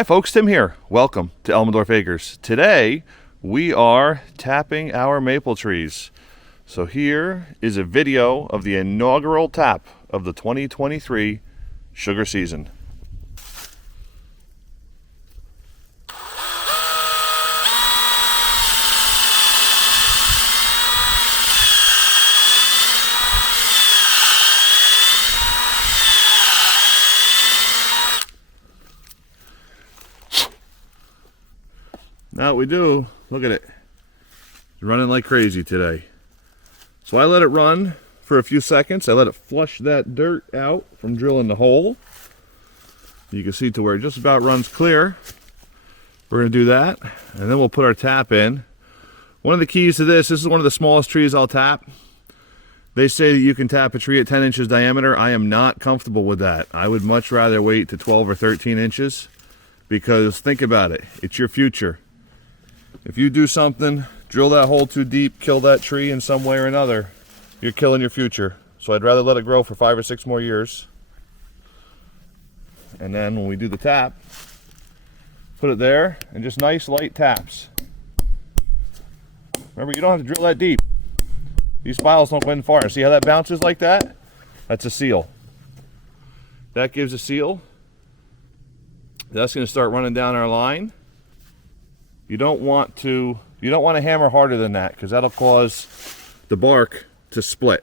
Hi folks, Tim here. Welcome to Elmendorf Acres. Today we are tapping our maple trees. So here is a video of the inaugural tap of the 2023 sugar season. Now what we do, look at it, it's running like crazy today. So I let it run for a few seconds. I let it flush that dirt out from drilling the hole. You can see to where it just about runs clear. We're going to do that, and then we'll put our tap in. One of the keys to this is one of the smallest trees I'll tap. They say that you can tap a tree at 10 inches diameter. I am not comfortable with that. I would much rather wait to 12 or 13 inches because think about it, it's your future. If you do something, drill that hole too deep, kill that tree in some way or another, you're killing your future. So I'd rather let it grow for 5 or 6 more years. And then when we do the tap, put it there and just nice light taps. Remember, you don't have to drill that deep. These spiles don't go in far. See how that bounces like that? That's a seal. That gives a seal. That's going to start running down our line. You don't want to hammer harder than that because that'll cause the bark to split.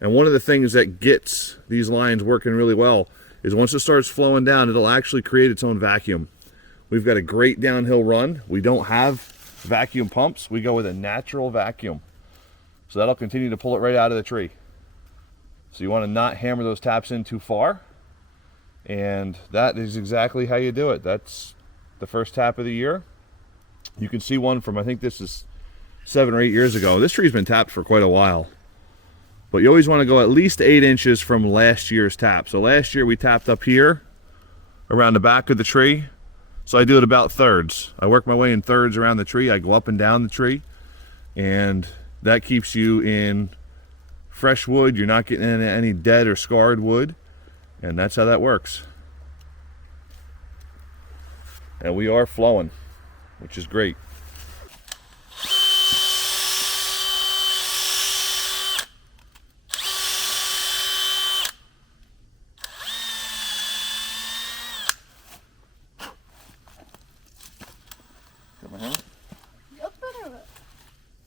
And one of the things that gets these lines working really well is once it starts flowing down, it'll actually create its own vacuum. We've got a great downhill run. We don't have vacuum pumps. We go with a natural vacuum. So that'll continue to pull it right out of the tree. So you want to not hammer those taps in too far. And that is exactly how you do it. That's the first tap of the year. You can see one from, I think this is 7 or 8 years ago. This tree's been tapped for quite a while. But you always want to go at least 8 inches from last year's tap. So last year we tapped up here around the back of the tree. So I do it about thirds. I work my way in thirds around the tree. I go up and down the tree. And that keeps you in fresh wood. You're not getting into any dead or scarred wood. And that's how that works. And we are flowing, which is great. Got my hammer?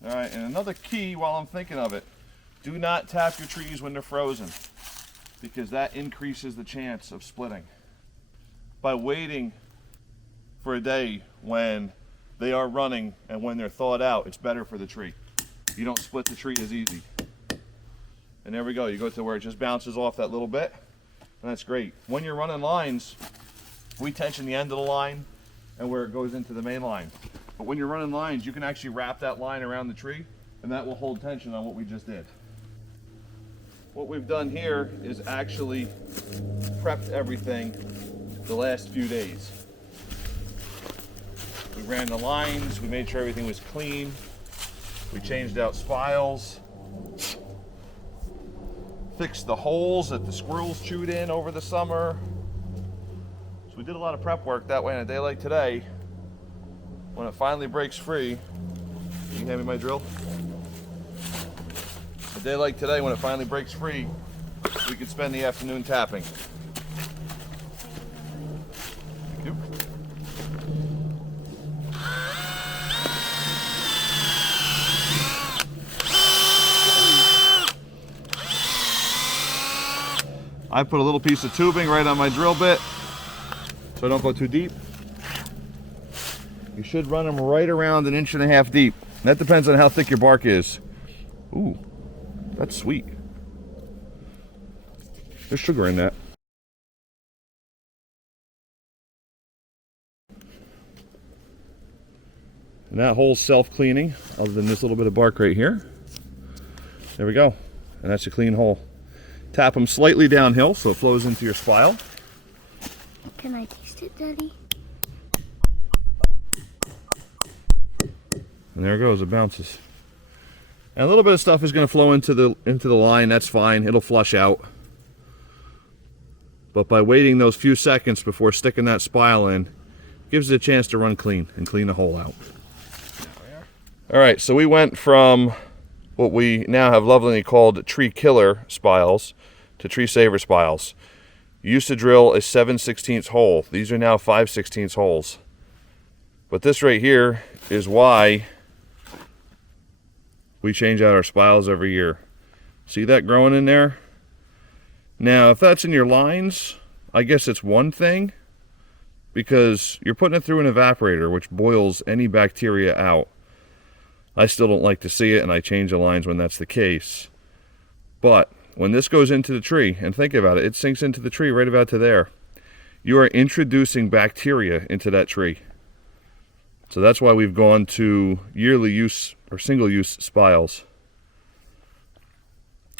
All right, and another key while I'm thinking of it, do not tap your trees when they're frozen because that increases the chance of splitting. By waiting for a day when they are running and when they're thawed out, it's better for the tree. You don't split the tree as easy. And there we go, you go to where it just bounces off that little bit, and that's great. When you're running lines, we tension the end of the line and where it goes into the main line. But when you're running lines, you can actually wrap that line around the tree, and that will hold tension on what we just did. What we've done here is actually prepped everything the last few days. We ran the lines, we made sure everything was clean, we changed out spiles, fixed the holes that the squirrels chewed in over the summer. So we did a lot of prep work that way. On a day like today, when it finally breaks free, can you hand me my drill? A day like today, when it finally breaks free, we could spend the afternoon tapping. Thank you. I put a little piece of tubing right on my drill bit so I don't go too deep. You should run them right around 1.5 inches deep. That depends on how thick your bark is. Ooh, that's sweet. There's sugar in that. And that hole's self-cleaning, other than this little bit of bark right here. There we go. And that's a clean hole. Tap them slightly downhill so it flows into your spile. Can I taste it, Daddy? And there it goes, it bounces. And a little bit of stuff is going to flow into the line, that's fine, it'll flush out. But by waiting those few seconds before sticking that spile in, gives it a chance to run clean and clean the hole out. All right, so we went from what we now have lovingly called tree killer spiles to tree saver spiles. You used to drill a 7/16 hole. These are now 5/16 holes. But this right here is why we change out our spiles every year. See that growing in there? Now, if that's in your lines, I guess it's one thing, because you're putting it through an evaporator, which boils any bacteria out. I still don't like to see it, and I change the lines when that's the case. But when this goes into the tree, and think about it, it sinks into the tree right about to there. You are introducing bacteria into that tree. So that's why we've gone to yearly use or single-use spiles.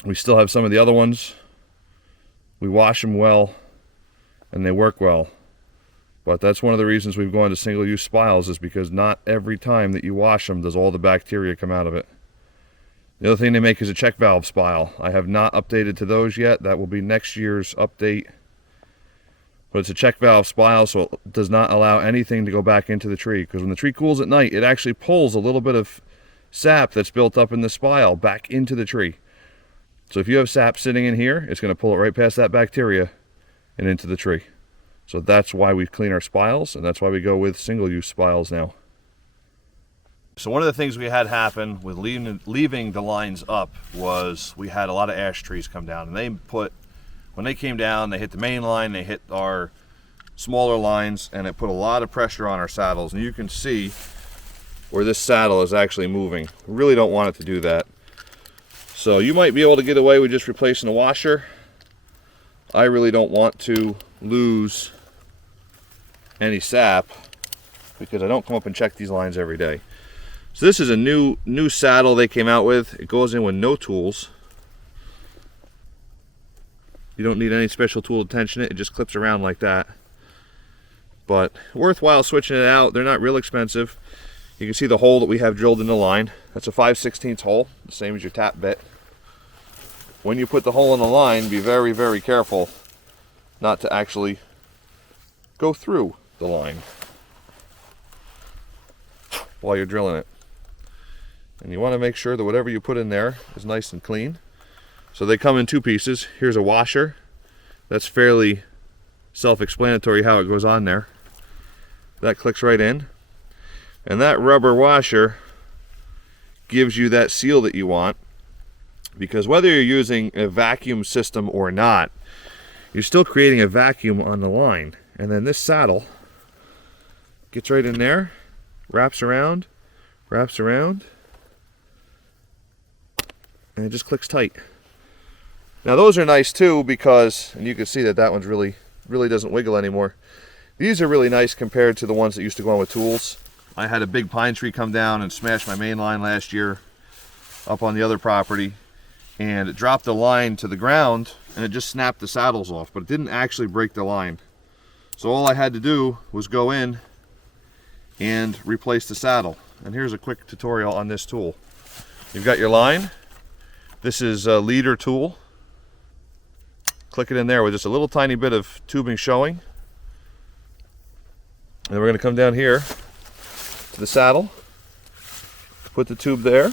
We still have some of the other ones. We wash them well, and they work well. But that's one of the reasons we've gone to single-use spiles, is because not every time that you wash them does all the bacteria come out of it. The other thing they make is a check valve spile. I have not updated to those yet. That will be next year's update. But it's a check valve spile, so it does not allow anything to go back into the tree. Because when the tree cools at night, it actually pulls a little bit of sap that's built up in the spile back into the tree. So if you have sap sitting in here, it's going to pull it right past that bacteria and into the tree. So that's why we clean our spiles, and that's why we go with single-use spiles now. So one of the things we had happen with leaving the lines up was we had a lot of ash trees come down, and when they came down, they hit the main line, they hit our smaller lines, and it put a lot of pressure on our saddles. And you can see where this saddle is actually moving. We really don't want it to do that. So you might be able to get away with just replacing the washer. I really don't want to lose any sap because I don't come up and check these lines every day. So this is a new saddle they came out with. It goes in with no tools. You don't need any special tool to tension it. It just clips around like that. But worthwhile switching it out. They're not real expensive. You can see the hole that we have drilled in the line. That's a 5/16 hole, the same as your tap bit. When you put the hole in the line, be very, very careful not to actually go through the line while you're drilling it. And you want to make sure that whatever you put in there is nice and clean. So they come in two pieces. Here's a washer. That's fairly self-explanatory how it goes on there. That clicks right in. And that rubber washer gives you that seal that you want, because whether you're using a vacuum system or not, you're still creating a vacuum on the line. And then this saddle gets right in there, wraps around, and it just clicks tight. Now those are nice too, because, and you can see that that one's really doesn't wiggle anymore. These are really nice compared to the ones that used to go on with tools. I had a big pine tree come down and smash my main line last year up on the other property, and it dropped the line to the ground and it just snapped the saddles off, but it didn't actually break the line. So all I had to do was go in and replace the saddle. And here's a quick tutorial on this tool. You've got your line. This is a leader tool. Click it in there with just a little tiny bit of tubing showing. And then we're going to come down here to the saddle, put the tube there,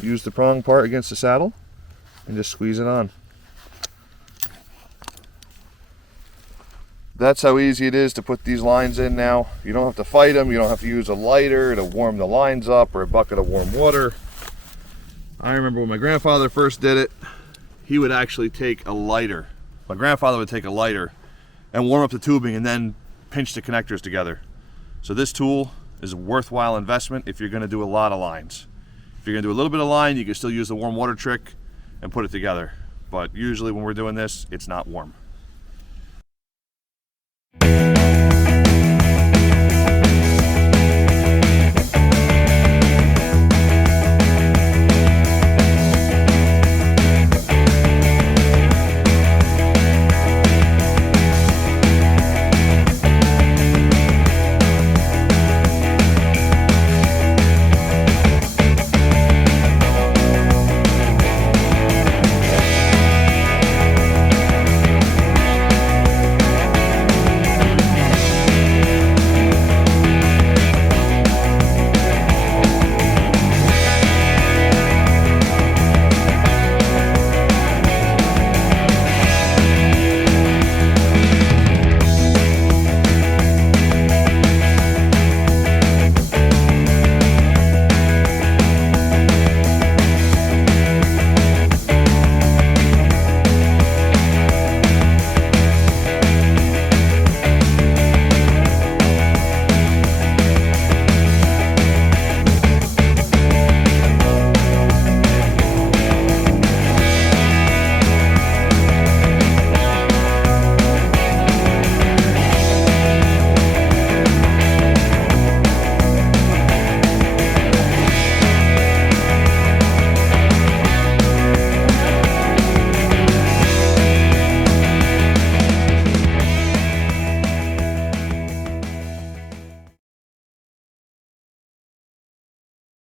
use the prong part against the saddle, and just squeeze it on. That's how easy it is to put these lines in now. You don't have to fight them. You don't have to use a lighter to warm the lines up or a bucket of warm water. I remember when my grandfather first did it, he would actually take a lighter. My grandfather would take a lighter and warm up the tubing and then pinch the connectors together. So this tool is a worthwhile investment if you're going to do a lot of lines. If you're going to do a little bit of line, you can still use the warm water trick and put it together. But usually when we're doing this, it's not warm.